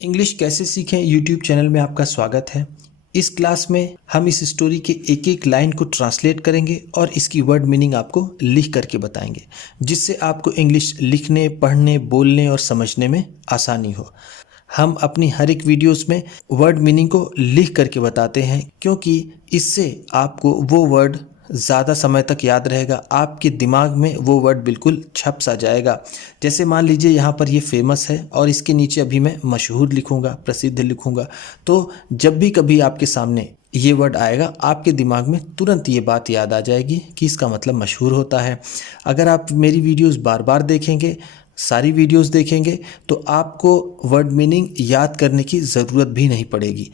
English कैसे सीखें YouTube channel में आपका स्वागत है। इस क्लास में हम इस स्टोरी के एक एक लाइन को ट्रांसलेट करेंगे और इसकी वर्ड मीनिंग आपको लिख करके बताएंगे, जिससे आपको इंग्लिश लिखने, पढ़ने, बोलने और समझने में आसानी हो। हम अपनी हर एक वीडियोस में वर्ड मीनिंग को लिख करके बताते हैं, क्योंकि इससे आपको वो वर्ड ज़्यादा समय तक याद रहेगा, आपके दिमाग में वो वर्ड बिल्कुल छप सा जाएगा। जैसे मान लीजिए यहाँ पर ये फेमस है और इसके नीचे अभी मैं मशहूर लिखूँगा, प्रसिद्ध लिखूँगा, तो जब भी कभी आपके सामने ये वर्ड आएगा आपके दिमाग में तुरंत ये बात याद आ जाएगी कि इसका मतलब मशहूर होता है। अगर आप मेरी वीडियोस बार बार देखेंगे, सारी वीडियोस देखेंगे, तो आपको वर्ड मीनिंग याद करने की ज़रूरत भी नहीं पड़ेगी।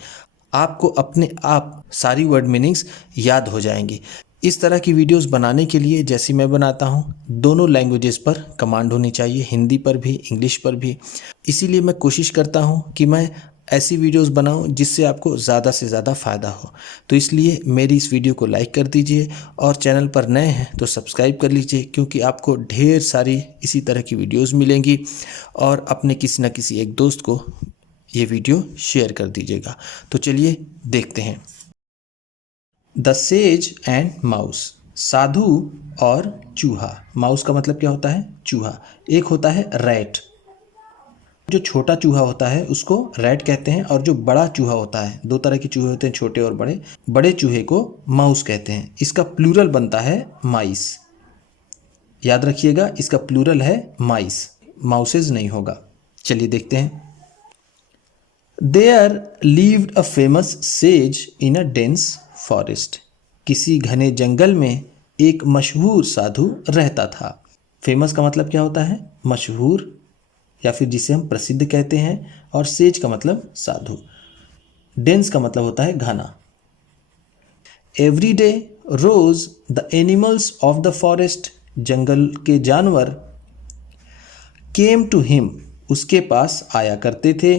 आपको अपने आप सारी वर्ड मीनिंग्स याद हो जाएंगी। इस तरह की वीडियोस बनाने के लिए जैसे मैं बनाता हूँ, दोनों लैंग्वेजेस पर कमांड होनी चाहिए, हिंदी पर भी, इंग्लिश पर भी। इसीलिए मैं कोशिश करता हूँ कि मैं ऐसी वीडियोस बनाऊं जिससे आपको ज़्यादा से ज़्यादा फ़ायदा हो। तो इसलिए मेरी इस वीडियो को लाइक कर दीजिए और चैनल पर नए हैं तो सब्सक्राइब कर लीजिए, क्योंकि आपको ढेर सारी इसी तरह की वीडियोस मिलेंगी। और अपने किसी न किसी एक दोस्त को ये वीडियो शेयर कर दीजिएगा। तो चलिए देखते हैं। द सेज एंड माउस, साधु और चूहा। माउस का मतलब क्या होता है? चूहा। एक होता है रैट, जो छोटा चूहा होता है उसको रैट कहते हैं, और जो बड़ा चूहा होता है, दो तरह के चूहे होते हैं, छोटे और बड़े। बड़े चूहे को माउस कहते हैं। इसका प्लूरल बनता है माइस। याद रखिएगा, इसका प्लूरल है माइस, माउसेज नहीं होगा। चलिए देखते हैं। There lived a famous sage in a dense forest. किसी घने जंगल में एक मशहूर साधु रहता था। फेमस का मतलब क्या होता है? मशहूर, या फिर जिसे हम प्रसिद्ध कहते हैं। और सेज का मतलब साधु। डेंस का मतलब होता है घना। एवरी डे रोज the animals of the forest, जंगल के जानवर, केम टू हिम, उसके पास आया करते थे।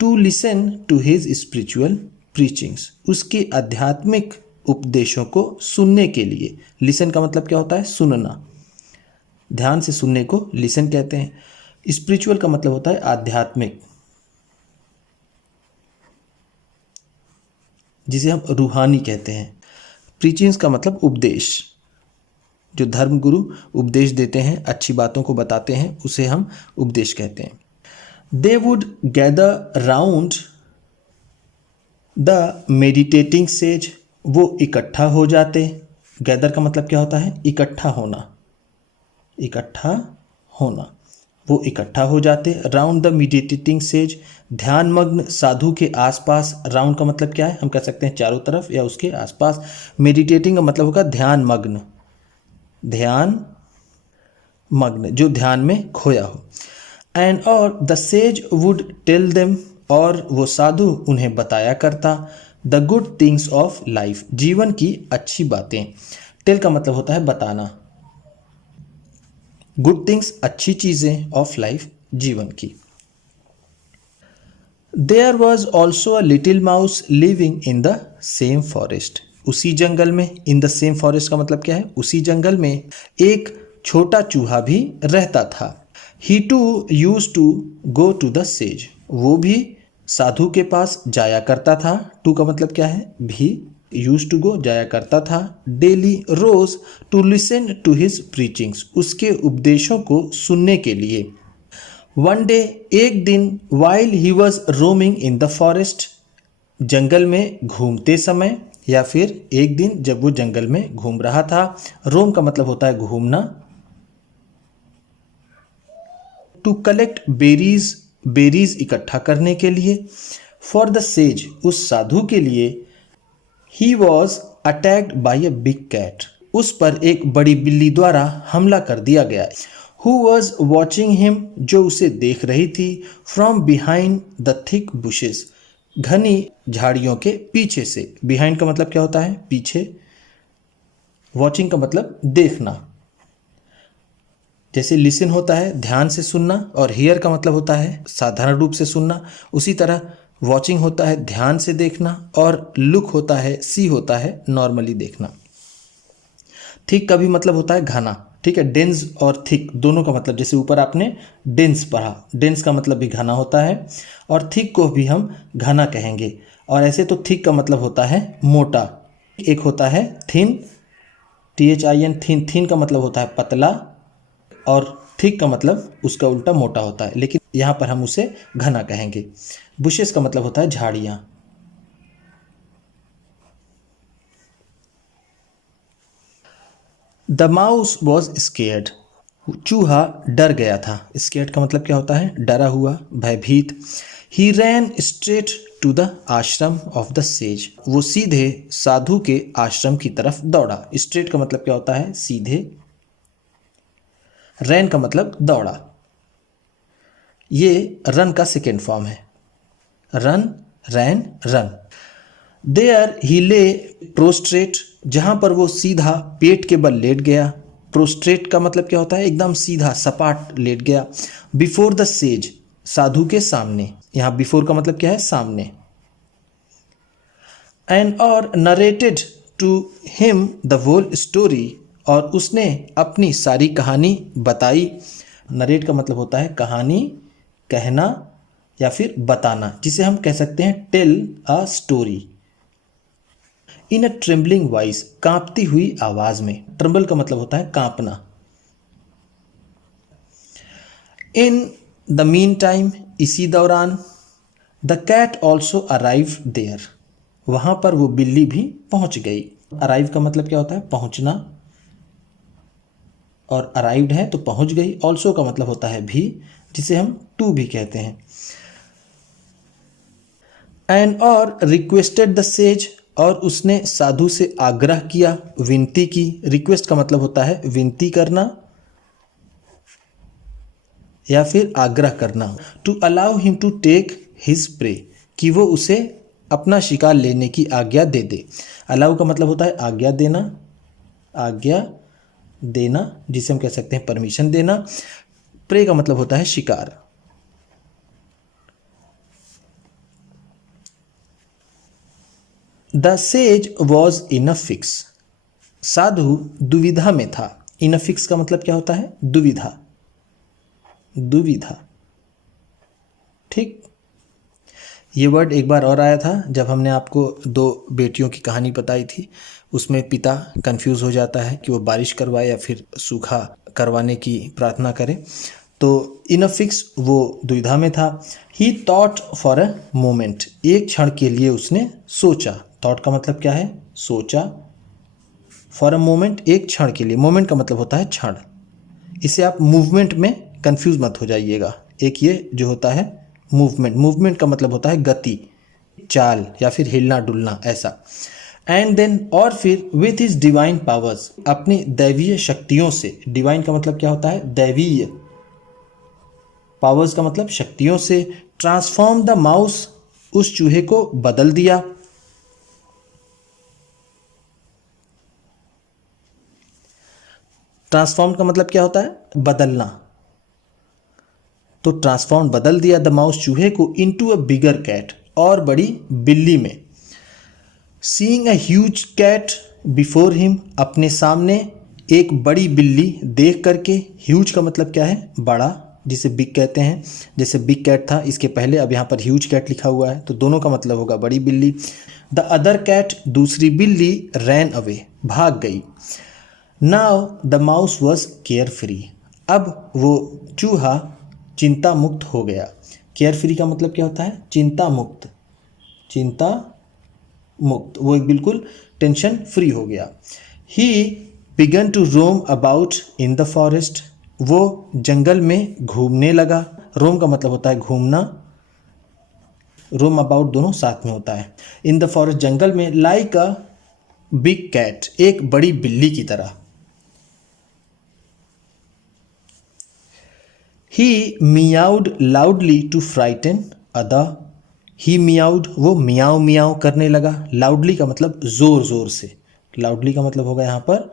To listen to his spiritual preachings, उसके आध्यात्मिक उपदेशों को सुनने के लिए। लिसन का मतलब क्या होता है? सुनना। ध्यान से सुनने को लिसन कहते हैं। स्पिरिचुअल का मतलब होता है आध्यात्मिक, जिसे हम रूहानी कहते हैं। प्रीचिंग्स का मतलब उपदेश, जो धर्मगुरु उपदेश देते हैं, अच्छी बातों को बताते हैं, उसे हम उपदेश कहते हैं। They would gather round the meditating says, वो इकट्ठा हो जाते। गैदर का मतलब क्या होता है? इकट्ठा होना, इकट्ठा होना। वो इकट्ठा हो जाते। राउंड द मेडिटेटिंग सेज, ध्यान मग्न साधु के आसपास। राउंड का मतलब क्या है? हम कह सकते हैं चारों तरफ या उसके आसपास। मेडिटेटिंग का मतलब होगा ध्यान मग्न, ध्यान मग्न, जो ध्यान में खोया हो। एंड और the sage would tell them, और वो साधु उन्हें बताया करता। The good things of life, जीवन की अच्छी बातें। टेल का मतलब होता है बताना, गुड थिंग्स अच्छी चीजें, ऑफ लाइफ जीवन की। There was also a little mouse living in the same forest, उसी जंगल में। इन द सेम फॉरेस्ट का मतलब क्या है? उसी जंगल में एक छोटा चूहा भी रहता था। He too use to go to the sage, वो भी साधु के पास जाया करता था। टू का मतलब क्या है? भी। यूज टू गो, जाया करता था। डेली, रोज। To listen to his preachings, उसके उपदेशों को सुनने के लिए। वन डे, एक दिन, while he was roaming in the forest, जंगल में घूमते समय, या फिर एक दिन जब वो जंगल में घूम रहा था। रोम का मतलब होता है घूमना। टू कलेक्ट बेरीज, बेरीज इकट्ठा करने के लिए। फॉर द सेज, उस साधु के लिए। He was attacked by a big cat, उस पर एक बड़ी बिल्ली द्वारा हमला कर दिया गया। हु वॉज वॉचिंग हिम, जो उसे देख रही थी। From behind the thick bushes, घनी झाड़ियों के पीछे से। बिहाइंड का मतलब क्या होता है? पीछे। वॉचिंग का मतलब देखना। जैसे लिसन होता है ध्यान से सुनना, और हियर का मतलब होता है साधारण रूप से सुनना, उसी तरह वॉचिंग होता है ध्यान से देखना, और लुक होता है, सी होता है नॉर्मली देखना। थिक का भी मतलब होता है घना, ठीक है। डेंस और थिक दोनों का मतलब, जैसे ऊपर आपने डेंस पढ़ा, डेंस का मतलब भी घना होता है और थिक को भी हम घना कहेंगे। और ऐसे तो थिक का मतलब होता है मोटा। एक होता है थिन, THIN, थिन। थिन का मतलब होता है पतला और थिक का मतलब उसका उल्टा मोटा होता है, लेकिन यहाँ पर हम उसे घना कहेंगे। बुशेस का मतलब होता है झाड़ियाँ। द माउस वॉज स्केयर्ड, चूहा डर गया था। स्केयर्ड का मतलब क्या होता है? डरा हुआ, भयभीत। ही रैन स्ट्रेट टू द आश्रम ऑफ द सेज, वो सीधे साधु के आश्रम की तरफ दौड़ा। स्ट्रेट का मतलब क्या होता है? सीधे। रैन का मतलब दौड़ा। ये रन का सेकेंड फॉर्म है। Run, ran, run. There he lay prostrate, जहां पर वो सीधा पेट के बल लेट गया। प्रोस्ट्रेट का मतलब क्या होता है? एकदम सीधा सपाट लेट गया। बिफोर द सेज, साधु के सामने। यहां बिफोर का मतलब क्या है? सामने। एंड और narrated to him the whole story, और उसने अपनी सारी कहानी बताई। नरेट का मतलब होता है कहानी, कहना या फिर बताना, जिसे हम कह सकते हैं tell a story. In a trembling voice, कांपती हुई आवाज में। ट्रम्बल का मतलब होता है कांपना। इन द मीन टाइम, इसी दौरान। The cat also arrive there, वहां पर वो बिल्ली भी पहुंच गई। अराइव का मतलब क्या होता है? पहुंचना, और अराइव्ड है तो पहुंच गई। ऑल्सो का मतलब होता है भी, जिसे हम टू भी कहते हैं। एंड और रिक्वेस्टेड द सेज, और उसने साधु से आग्रह किया, विनती की। रिक्वेस्ट का मतलब होता है विनती करना या फिर आग्रह करना। To allow him to take his prey, कि वो उसे अपना शिकार लेने की आज्ञा दे दे। अलाउ का मतलब होता है आज्ञा देना, आज्ञा देना, जिसे हम कह सकते हैं परमिशन देना। प्रे का मतलब होता है शिकार। The sage was in a fix, साधु दुविधा में था। इन अ फिक्स का मतलब क्या होता है? दुविधा, दुविधा। ठीक। ये वर्ड एक बार और आया था जब हमने आपको दो बेटियों की कहानी बताई थी। उसमें पिता कंफ्यूज हो जाता है कि वो बारिश करवाए या फिर सूखा करवाने की प्रार्थना करे। तो इन अ फिक्स, वो दुविधा में था। ही थॉट फॉर अ मोमेंट, एक क्षण के लिए उसने सोचा। थॉट का मतलब क्या है? सोचा। फॉर अ मोमेंट, एक क्षण के लिए। मोमेंट का मतलब होता है क्षण। इसे आप मूवमेंट में कंफ्यूज मत हो जाइएगा। एक ये जो होता है मूवमेंट, मूवमेंट का मतलब होता है गति, चाल या फिर हिलना डुलना, ऐसा। एंड देन, और फिर विथ हिज डिवाइन पावर्स, अपनी दैवीय शक्तियों से। डिवाइन का मतलब क्या होता है? दैवीय। पावर्स का मतलब शक्तियों से। ट्रांसफॉर्म द माउस, उस चूहे को बदल दिया। ट्रांसफॉर्म का मतलब क्या होता है? बदलना। तो ट्रांसफॉर्म बदल दिया द माउस, चूहे को, इनटू अ बिगर कैट, और बड़ी बिल्ली में। Seeing a huge cat before him, अपने सामने एक बड़ी बिल्ली देख करके। ह्यूज का मतलब क्या है? बड़ा, जिसे बिग कहते हैं। जैसे बिग कैट था इसके पहले, अब यहाँ पर ह्यूज कैट लिखा हुआ है, तो दोनों का मतलब होगा बड़ी बिल्ली। द अदर कैट, दूसरी बिल्ली, रैन अवे, भाग गई। Now the mouse was care free, अब वो चूहा चिंता मुक्त हो गया। केयर फ्री का मतलब क्या होता है? चिंता मुक्त, चिंता मुक्त, वो एक बिल्कुल टेंशन फ्री हो गया। He began to roam about in the forest, वो जंगल में घूमने लगा। रोम का मतलब होता है घूमना, रोम अबाउट दोनों साथ में होता है। इन द फॉरेस्ट, जंगल में। लाइक अ बिग कैट, एक बड़ी बिल्ली की तरह। ही मियाउड लाउडली टू फ्राइटन अदर, ही मियाउड, वो मियाओ मियाओ करने लगा। लाउडली का मतलब जोर जोर से, लाउडली का मतलब होगा यहाँ पर,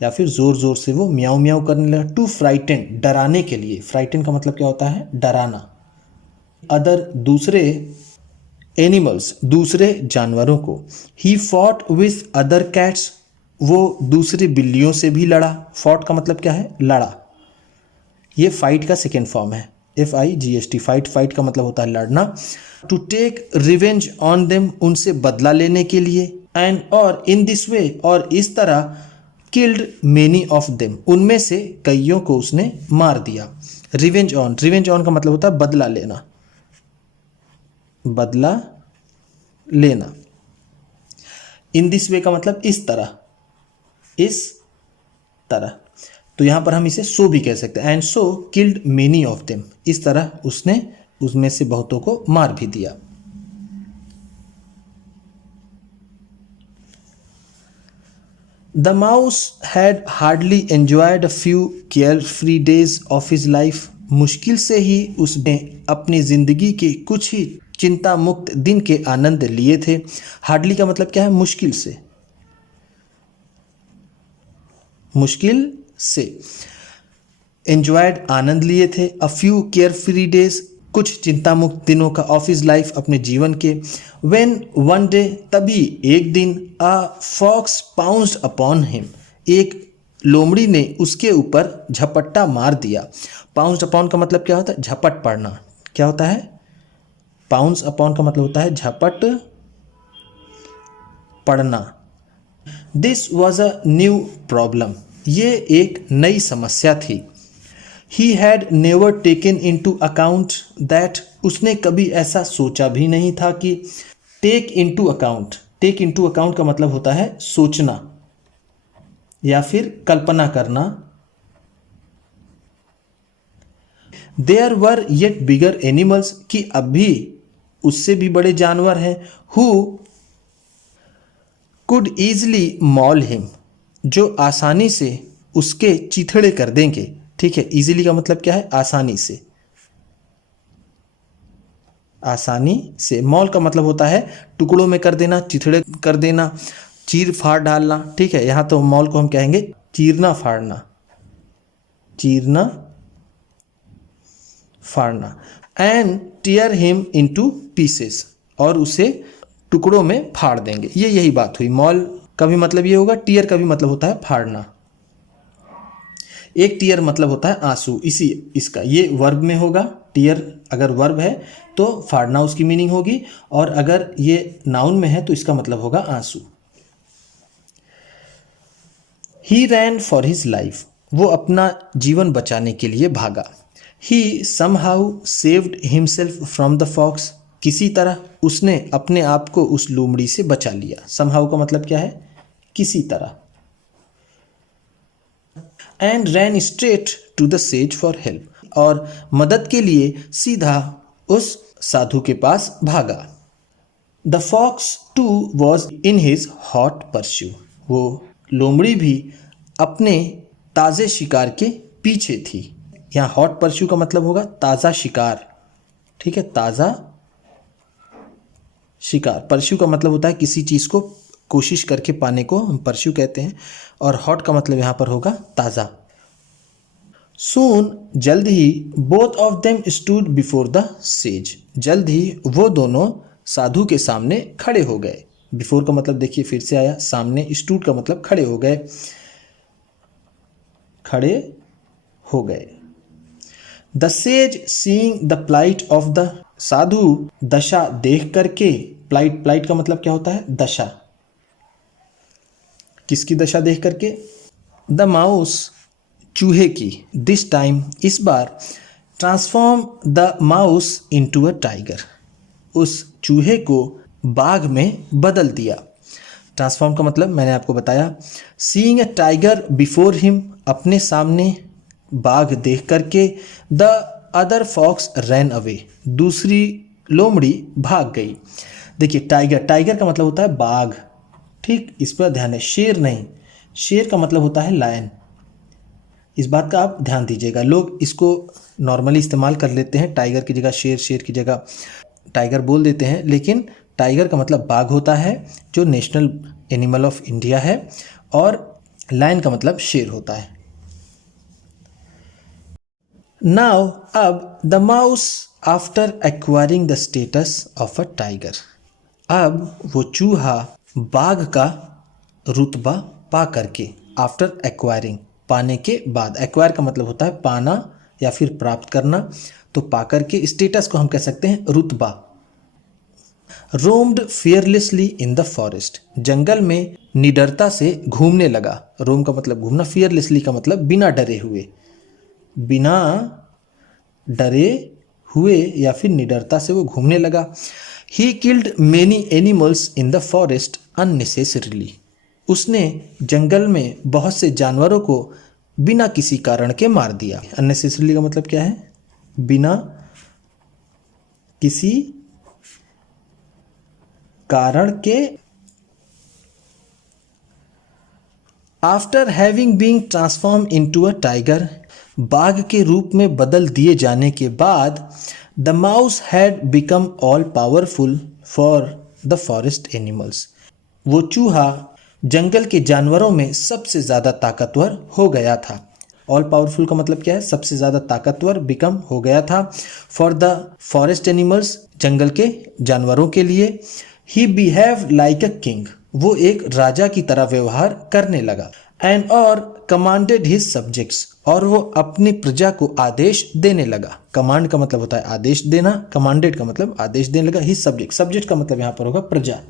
या फिर जोर जोर से वो मियाओ मियाओ करने लगा। टू फ्राइटन, डराने के लिए। फ्राइटन का मतलब क्या होता है? डराना। अदर, दूसरे। एनिमल्स, दूसरे जानवरों को। He fought with other cats, वो दूसरे बिल्लियों से भी लड़ा। फॉट का मतलब क्या है? लड़ा। ये फाइट का सेकेंड फॉर्म है, FIGHT, फाइट। फाइट का मतलब होता है लड़ना। To take revenge on them, उनसे बदला लेने के लिए। एंड और इन दिस वे, और इस तरह, किल्ड मेनी ऑफ देम, उनमें से कईयों को उसने मार दिया। रिवेंज ऑन, रिवेंज ऑन का मतलब होता है बदला लेना, बदला लेना। इन दिस वे का मतलब इस तरह, इस तरह। तो यहां पर हम इसे सो भी कह सकते हैं। And so killed many of them, इस तरह उसने उसमें से बहुतों को मार भी दिया। The mouse had hardly enjoyed a few care free days of his life, मुश्किल से ही उसने अपनी जिंदगी के कुछ ही चिंता मुक्त दिन के आनंद लिए थे। हार्डली का मतलब क्या है? मुश्किल से, मुश्किल से। एंजॉयड आनंद लिए थे। A few care free days, कुछ चिंता मुक्त दिनों का। ऑफ हिज लाइफ, अपने जीवन के। व्हेन वन डे, तभी एक दिन। A fox pounced upon him, एक लोमड़ी ने उसके ऊपर झपट्टा मार दिया। पाउंस्ड अपॉन का मतलब क्या होता है? झपट पड़ना। क्या होता है? पाउंस अपॉन का मतलब होता है झपट पड़ना। This was a new problem, ये एक नई समस्या थी। He had never taken into account that, उसने कभी ऐसा सोचा भी नहीं था कि। Take into account, take into account का मतलब होता है सोचना या फिर कल्पना करना। There were yet bigger animals, कि अब भी उससे भी बड़े जानवर हैं। Who could easily maul him, जो आसानी से उसके चिथड़े कर देंगे। ठीक है, इजीली का मतलब क्या है? आसानी से, आसानी से। मॉल का मतलब होता है टुकड़ों में कर देना, चिथड़े कर देना, चीर फाड़ डालना। ठीक है, यहां तो मॉल को हम कहेंगे चीरना फाड़ना, चीरना फाड़ना। And tear him into pieces, और उसे टुकड़ों में फाड़ देंगे। ये यही बात हुई। मॉल का भी मतलब ये होगा, टीयर का भी मतलब होता है फाड़ना। एक टीयर मतलब होता है आंसू, इसी इसका ये वर्ब में होगा। टीयर अगर वर्ब है तो फाड़ना उसकी मीनिंग होगी, और अगर ये नाउन में है तो इसका मतलब होगा आंसू। He ran for his life, वो अपना जीवन बचाने के लिए भागा। He somehow saved himself from the fox, किसी तरह उसने अपने आप को उस लोमड़ी से बचा लिया। समहाउ का मतलब क्या है? किसी तरह। And ran straight to the sage for help, और मदद के लिए सीधा उस साधु के पास भागा। The fox too was in his hot pursuit, वो लोमड़ी भी अपने ताज़े शिकार के पीछे थी। यहाँ हॉट परस्यू का मतलब होगा ताज़ा शिकार। ठीक है, ताज़ा शिकार। परस्यू का मतलब होता है किसी चीज़ को कोशिश करके पाने को हम परस्यू कहते हैं, और हॉट का मतलब यहाँ पर होगा ताज़ा। सून, जल्द ही। Both of them stood before the sage, जल्द ही वो दोनों साधु के सामने खड़े हो गए। बिफोर का मतलब देखिए फिर से आया सामने, स्टूड का मतलब खड़े हो गए, खड़े हो गए। The sage seeing the plight of the, साधु दशा देख करके। प्लाइट, प्लाइट का मतलब क्या होता है? दशा। किसकी दशा देख करके? द माउस, चूहे की। दिस टाइम, इस बार। Transform the mouse into a tiger, उस चूहे को बाघ में बदल दिया। ट्रांसफॉर्म का मतलब मैंने आपको बताया। Seeing a tiger before him, अपने सामने बाघ देख करके। The other fox ran away, दूसरी लोमड़ी भाग गई। देखिए टाइगर, टाइगर का मतलब होता है बाघ। ठीक, इस पर ध्यान है। शेर नहीं, शेर का मतलब होता है लायन। इस बात का आप ध्यान दीजिएगा। लोग इसको नॉर्मली इस्तेमाल कर लेते हैं, टाइगर की जगह शेर, शेर की जगह टाइगर बोल देते हैं, लेकिन टाइगर का मतलब बाघ होता है जो नेशनल एनिमल ऑफ इंडिया है, और लायन का मतलब शेर होता है। नाउ, अब। The mouse after acquiring the status of a tiger, अब वो चूहा बाघ का रुतबा पा करके, आफ्टर एक्वायरिंग, पाने के बाद। एक्वायर का मतलब होता है पाना या फिर प्राप्त करना, तो पा करके। स्टेटस को हम कह सकते हैं रुतबा। Roamed fearlessly in the forest, जंगल में निडरता से घूमने लगा। रोम का मतलब घूमना, फियरलेसली का मतलब बिना डरे हुए, बिना डरे हुए या फिर निडरता से वो घूमने लगा। He killed many animals in the forest unnecessarily, उसने जंगल में बहुत से जानवरों को बिना किसी कारण के मार दिया। अननेसेसरीली का मतलब क्या है? बिना किसी कारण के। After having being transform into a tiger, बाघ के रूप में बदल दिए जाने के बाद, the mouse had become all powerful for the forest animals, वो चूहा जंगल के जानवरों में सबसे ज़्यादा ताकतवर हो गया था। ऑल पावरफुल का मतलब क्या है? सबसे ज़्यादा ताकतवर, बिकम हो गया था। फॉर द फॉरेस्ट एनिमल्स, जंगल के जानवरों के लिए। ही बिहेव लाइक अ किंग, वो एक राजा की तरह व्यवहार करने लगा। एंड और कमांडेड हिज सब्जेक्ट्स, और वो अपनी प्रजा को आदेश देने लगा। कमांड का मतलब होता है आदेश देना, कमांडेड का मतलब आदेश देने लगा। हिज सब्जेक्ट, सब्जेक्ट का मतलब यहाँ पर होगा प्रजा।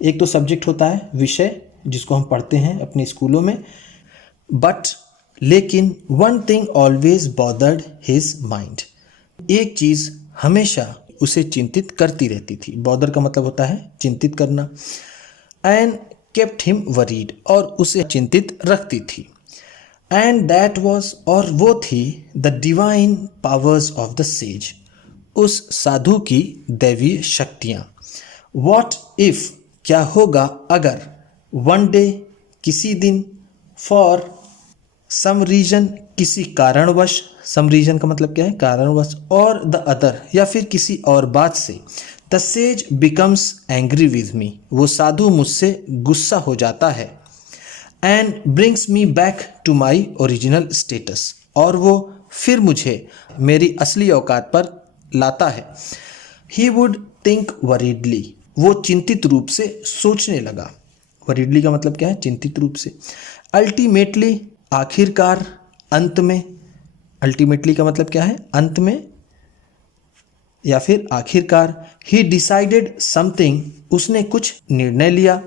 एक तो सब्जेक्ट होता है विषय, जिसको हम पढ़ते हैं अपने स्कूलों में। बट लेकिन one thing always bothered his mind, एक चीज़ हमेशा उसे चिंतित करती रहती थी। बॉदर का मतलब होता है चिंतित करना। एंड केप्ट हिम वरीड, और उसे चिंतित रखती थी। एंड दैट वॉज, और वो थी, the divine powers of the sage, उस साधु की दैवीय शक्तियाँ। वॉट इफ, क्या होगा अगर, वन डे, किसी दिन, फॉर सम रीजन, किसी कारणवश, सम रीजन का मतलब क्या है? कारणवश, और द अदर, या फिर किसी और बात से, the sage becomes angry with me, वो साधु मुझसे गुस्सा हो जाता है। And brings me back to my original status, और वो फिर मुझे मेरी असली औकात पर लाता है। ही वुड थिंक वरीडली, वो चिंतित रूप से सोचने लगा। वरीडली का मतलब क्या है? चिंतित रूप से। अल्टीमेटली, आखिरकार, अंत में। अल्टीमेटली का मतलब क्या है? अंत में या फिर आखिरकार। ही डिसाइडेड समथिंग, उसने कुछ निर्णय लिया।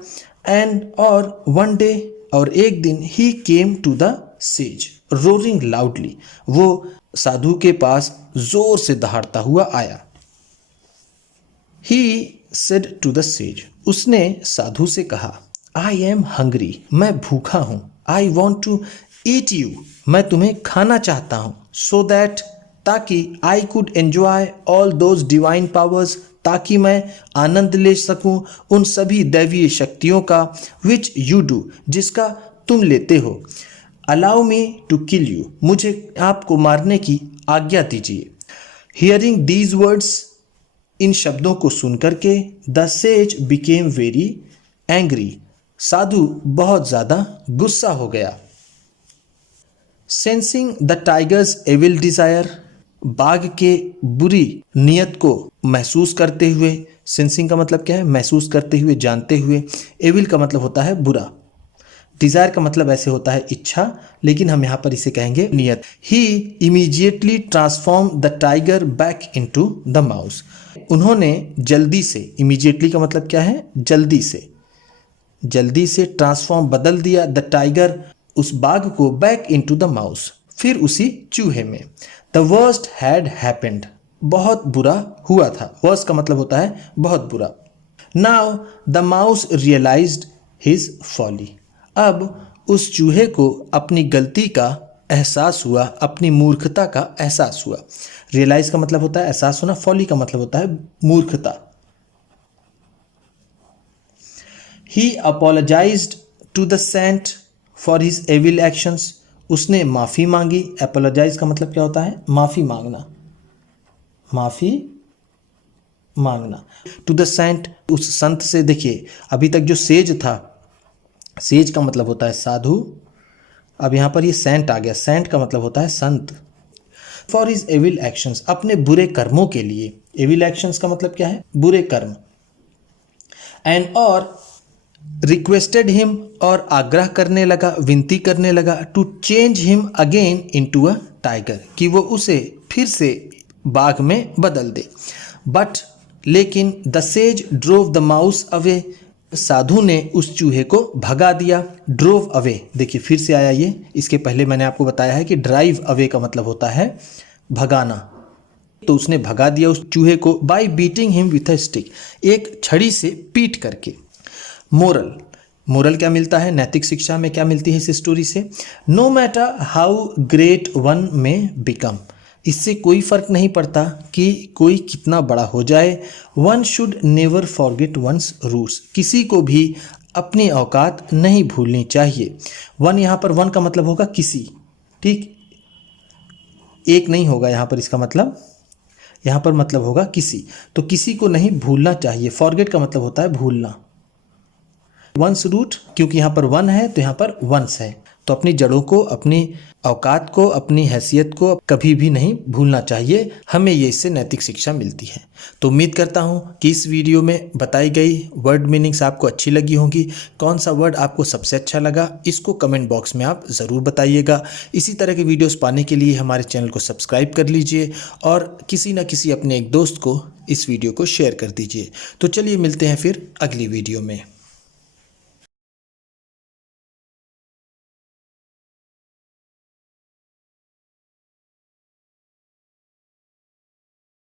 एंड और वन डे, और एक दिन, he came to the sage roaring loudly, वो साधु के पास जोर से दहाड़ता हुआ आया। He said to the sage, उसने साधु से कहा, आई एम हंग्री, मैं भूखा हूं। I want to eat you, मैं तुम्हें खाना चाहता हूं। सो दैट, ताकि, I could enjoy all those divine powers, ताकि मैं आनंद ले सकूं उन सभी दैवीय शक्तियों का, विच यू डू, जिसका तुम लेते हो। Allow me to kill you, मुझे आपको मारने की आज्ञा दीजिए। हियरिंग दीज वर्ड्स, इन शब्दों को सुनकर के, the sage became very angry, साधु बहुत ज़्यादा गुस्सा हो गया। Sensing the tiger's evil desire, बाघ के बुरी नियत को महसूस करते हुए। सेंसिंग का मतलब क्या है? महसूस करते हुए, जानते हुए। एविल का मतलब होता है बुरा। डिज़ायर का मतलब ऐसे होता है इच्छा, लेकिन हम यहाँ पर इसे कहेंगे नियत। He immediately transform the tiger back into the mouse, उन्होंने जल्दी से, इमीजिएटली का मतलब क्या है? जल्दी से, जल्दी से ट्रांसफॉर्म, बदल दिया, द टाइगर, उस बाघ को, बैक इनटू द माउस, फिर उसी चूहे में। द वर्स्ट हैड हैपेंड, बहुत बुरा हुआ था। वर्स्ट का मतलब होता है बहुत बुरा। Now the mouse realized his folly, अब उस चूहे को अपनी गलती का एहसास हुआ, अपनी मूर्खता का एहसास हुआ। रियलाइज का मतलब होता है एहसास होना, फॉली का मतलब होता है मूर्खता। He apologized to the saint for his evil actions, उसने माफ़ी मांगी। अपोलोजाइज का मतलब क्या होता है? माफ़ी मांगना, माफ़ी मांगना। टू द सेंट, उस संत से। देखिए अभी तक जो सेज था, सेज का मतलब होता है साधु, अब यहाँ पर ये सेंट आ गया। सेंट का मतलब होता है संत। फॉर हिज एविल एक्शंस, अपने बुरे कर्मों के लिए। एविल एक्शंस का मतलब क्या है? बुरे कर्म। एंड और रिक्वेस्टेड हिम और आग्रह करने लगा, विनती करने लगा, to change him again into a tiger, कि वो उसे फिर से बाघ में बदल दे। बट लेकिन the sage drove the mouse away, साधु ने उस चूहे को भगा दिया। ड्रोव अवे, देखिए फिर से आया ये, इसके पहले मैंने आपको बताया है कि ड्राइव अवे का मतलब होता है भगाना, तो उसने भगा दिया उस चूहे को bye beating him with a stick, एक छड़ी से पीट करके। मोरल, मोरल क्या मिलता है, नैतिक शिक्षा में क्या मिलती है इस स्टोरी से? No matter how great one may become, इससे कोई फर्क नहीं पड़ता कि कोई कितना बड़ा हो जाए। One should never forget one's roots, किसी को भी अपनी औकात नहीं भूलनी चाहिए। वन, यहाँ पर वन का मतलब होगा किसी, ठीक, एक नहीं होगा यहाँ पर, इसका मतलब यहाँ पर मतलब होगा किसी, तो किसी को नहीं भूलना चाहिए। फॉरगेट का मतलब होता है भूलना। वंस रूट, क्योंकि यहाँ पर वन है तो यहाँ पर वंस है, तो अपनी जड़ों को, अपनी औकात को, अपनी हैसियत को कभी भी नहीं भूलना चाहिए। हमें ये इससे नैतिक शिक्षा मिलती है। तो उम्मीद करता हूँ कि इस वीडियो में बताई गई वर्ड मीनिंग्स आपको अच्छी लगी होंगी। कौन सा वर्ड आपको सबसे अच्छा लगा, इसको कमेंट बॉक्स में आप ज़रूर बताइएगा। इसी तरह के वीडियोस पाने के लिए हमारे चैनल को सब्सक्राइब कर लीजिए और किसी न किसी अपने एक दोस्त को इस वीडियो को शेयर कर दीजिए। तो चलिए मिलते हैं फिर अगली वीडियो में।